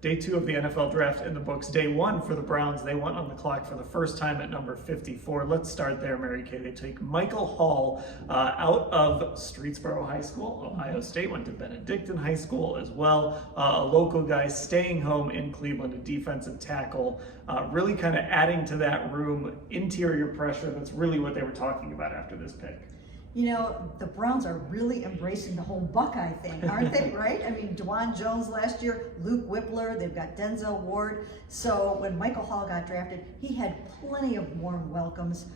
Day 2 of the NFL draft in the books. Day 1 for the Browns. They went on the clock for the first time at number 54. Let's start there, Mary Kay. They take Michael Hall out of Streetsboro High School, Ohio State. Went to Benedictine High School as well. A local guy staying home in Cleveland, a defensive tackle. Really kind of adding to that room, interior pressure. That's really what they were talking about after this pick. You know, the Browns are really embracing the whole Buckeye thing, aren't they, right? I mean, Dwan Jones last year, Luke Whippler, they've got Denzel Ward. So when Michael Hall got drafted, he had plenty of warm welcomes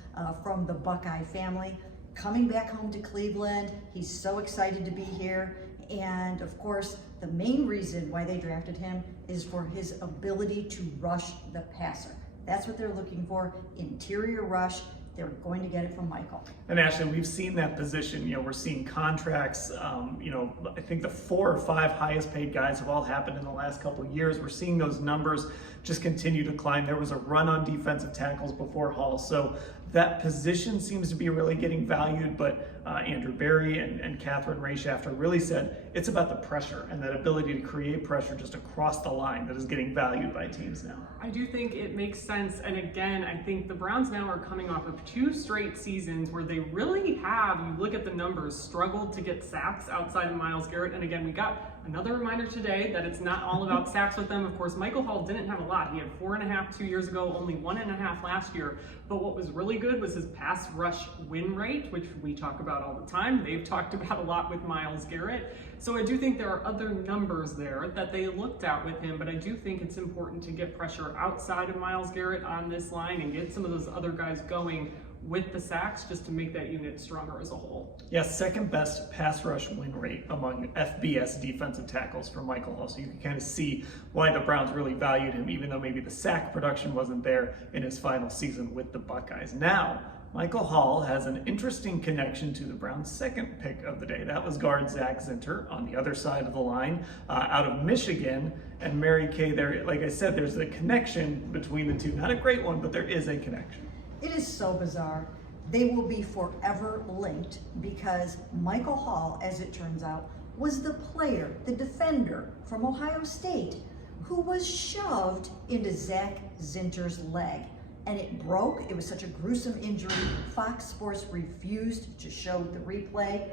from the Buckeye family. Coming back home to Cleveland, he's so excited to be here. And of course, the main reason why they drafted him is for his ability to rush the passer. That's what they're looking for, interior rush. They're going to get it from Michael. And Ashley, we've seen that position. You know, we're seeing contracts. I think the 4 or 5 highest paid guys have all happened in the last couple of years. We're seeing those numbers just continue to climb. There was a run on defensive tackles before Hall, so that position seems to be really getting valued. But Andrew Berry and Catherine Rayshafter really said it's about the pressure and that ability to create pressure just across the line that is getting valued by teams now. I do think it makes sense. And again, I think the Browns now are coming off of 2 straight seasons where they really have, you look at the numbers, struggled to get sacks outside of Myles Garrett. And again, we got another reminder today that it's not all about sacks with them. Of course, Michael Hall didn't have a lot. He had 4.5 2 years ago, only 1.5 last year. But what was really good was his pass rush win rate, which we talk about all the time. They've talked about a lot with Myles Garrett. So I do think there are other numbers there that they looked at with him, but I do think it's important to get pressure outside of Myles Garrett on this line and get some of those other guys going with the sacks just to make that unit stronger as a whole. Yes, second best pass rush win rate among FBS defensive tackles for Michael Hall. So you can kind of see why the Browns really valued him, even though maybe the sack production wasn't there in his final season with the Buckeyes. Now, Michael Hall has an interesting connection to the Browns' second pick of the day. That was guard Zak Zinter on the other side of the line out of Michigan. And Mary Kay, there, like I said, there's a connection between the two. Not a great one, but there is a connection. It is so bizarre. They will be forever linked because Michael Hall, as it turns out, was the player, the defender from Ohio State who was shoved into Zak Zinter's leg. And it broke. It was such a gruesome injury. Fox Sports refused to show the replay.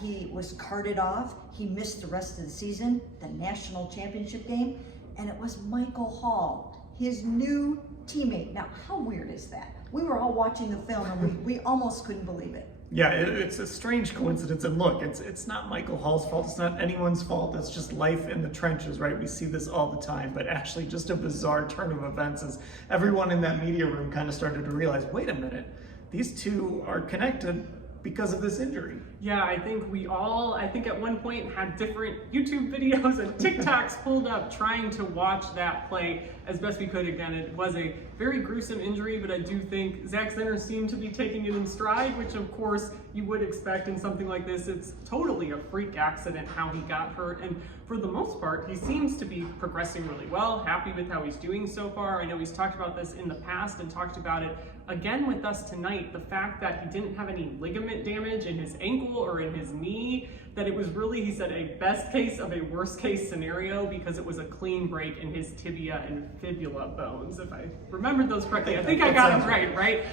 He was carted off. He missed the rest of the season, the national championship game. And it was Michael Hall, his new teammate. Now, how weird is that? We were all watching the film and we almost couldn't believe it. Yeah, it's a strange coincidence. And look, it's not Michael Hall's fault. It's not anyone's fault. It's just life in the trenches, right? We see this all the time. But actually, just a bizarre turn of events as everyone in that media room kind of started to realize, wait a minute, these two are connected because of this injury. Yeah, I think we all, at one point had different YouTube videos and TikToks pulled up trying to watch that play as best we could. Again, it was a very gruesome injury, but I do think Zack Zinter seemed to be taking it in stride, which of course you would expect in something like this. It's totally a freak accident how he got hurt, and for the most part, he seems to be progressing really well, happy with how he's doing so far. I know he's talked about this in the past and talked about it again with us tonight, the fact that he didn't have any ligament damage in his ankle or in his knee, that it was really, he said, a best case of a worst case scenario because it was a clean break in his tibia and fibula bones, if I remembered those correctly. I think I got it right?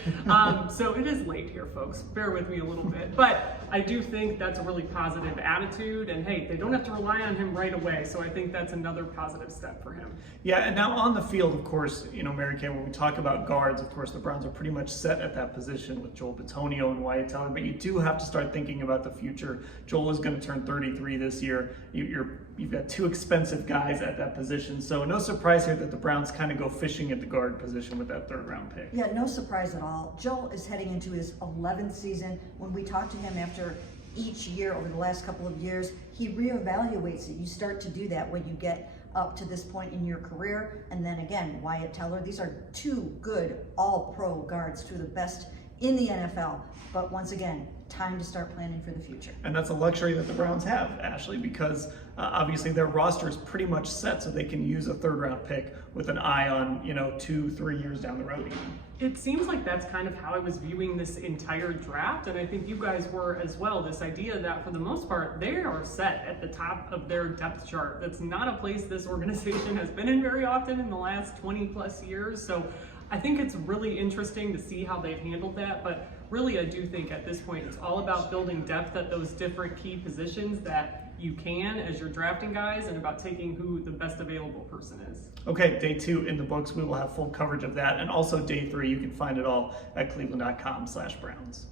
So it is late here, folks. Bear with me a little bit. But I do think that's a really positive attitude, and hey, they don't have to rely on him right away, so I think that's another positive step for him. Yeah, and now on the field, of course, Mary Kay, when we talk about guards, of course, the Browns are pretty much set at that position with Joel Bitonio and Wyatt Teller, but you do have to start thinking about the future. Joel is going to turn 33 this year. You've got 2 expensive guys at that position, so no surprise here that the Browns kind of go fishing at the guard position with that 3rd round pick. Yeah, no surprise at all. Joel is heading into his 11th season. When we talk to him after each year over the last couple of years, he reevaluates it. You start to do that when you get up to this point in your career. And then again, Wyatt Teller, these are 2 good all-pro guards, 2 of the best in the NFL. But once again, time to start planning for the future. And that's a luxury that the Browns have, Ashley, because obviously their roster is pretty much set, so they can use a third-round pick with an eye on 2-3 years down the road even. It seems like that's kind of how I was viewing this entire draft, and I think you guys were as well. This idea that for the most part, they are set at the top of their depth chart. That's not a place this organization has been in very often in the last 20 plus years. So I think it's really interesting to see how they've handled that, but really I do think at this point it's all about building depth at those different key positions that you can as you're drafting guys, and about taking who the best available person is. Okay, day 2 in the books. We will have full coverage of that, and also day 3. You can find it all at cleveland.com/Browns.